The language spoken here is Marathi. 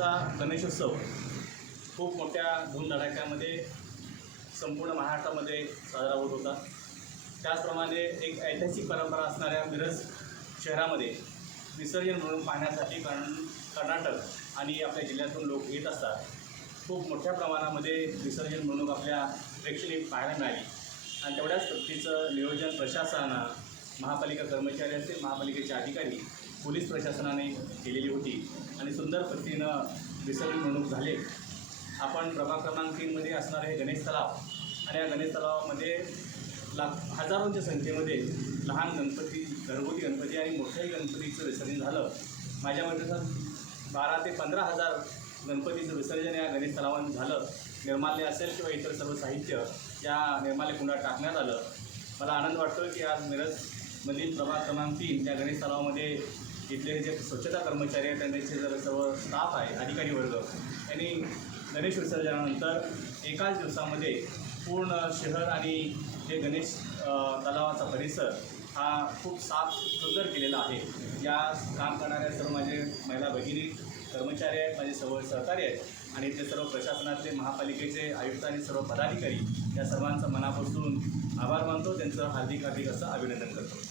वर्षीचा गणेशोत्सव खूप मोठ्या धूमधडाक्यामध्ये संपूर्ण महाराष्ट्रामध्ये साजरा होत होता। त्याचप्रमाणे एक ऐतिहासिक परंपरा असणाऱ्या मिरज शहरामध्ये विसर्जन म्हणून पाहण्यासाठी कर्नाटक आणि आपल्या जिल्ह्यातून लोक येत असतात। खूप मोठ्या प्रमाणामध्ये विसर्जन मिरवणूक आपल्या प्रेक्षणीय पाहायला मिळाली आणि तेवढ्याच पद्धतीचं नियोजन प्रशासनानं, महापालिका कर्मचारी असतील, महापालिकेचे अधिकारी, पोलीस प्रशासनाने केलेली होती आणि सुंदर पद्धतीनं विसर्जन मिरवणूक झाले। आपण प्रभाग क्रमांक 3मध्ये असणारे गणेश तलाव आणि या गणेश तलावामध्ये हजारोंच्या संख्येमध्ये लहान गणपती, घरगुती गणपती आणि मोठ्याही गणपतीचं विसर्जन झालं। माझ्या मते 12,000 ते 15,000 गणपतीचं विसर्जन या गणेश तलावात झालं। निर्माल्य असेल किंवा इतर सर्व साहित्य या निर्माल्य कुंडात टाकण्यात आलं। मला आनंद वाटतो की आज मिरजमधील प्रभाग क्रमांक 3 या गणेश तलावामध्ये इथले जे स्वच्छता कर्मचारी आहेत, त्यांचे सर्व स्टाफ आहे, अधिकारी वर्ग यांनी गणेश विसर्जनानंतर एकाच दिवसामध्ये पूर्ण शहर आणि हे गणेश तलावाचा परिसर हा खूप साफ सुंदर केलेला आहे। या काम करणाऱ्या सर्व माझे महिला भगिनी, कर्मचारी आहेत, माझे सर्व सहकारी आहेत आणि ते सर्व प्रशासनातले, महापालिकेचे आयुक्त आणि सर्व पदाधिकारी या सर्वांचं मनापासून आभार मानतो, त्यांचं हार्दिक असं अभिनंदन करतो।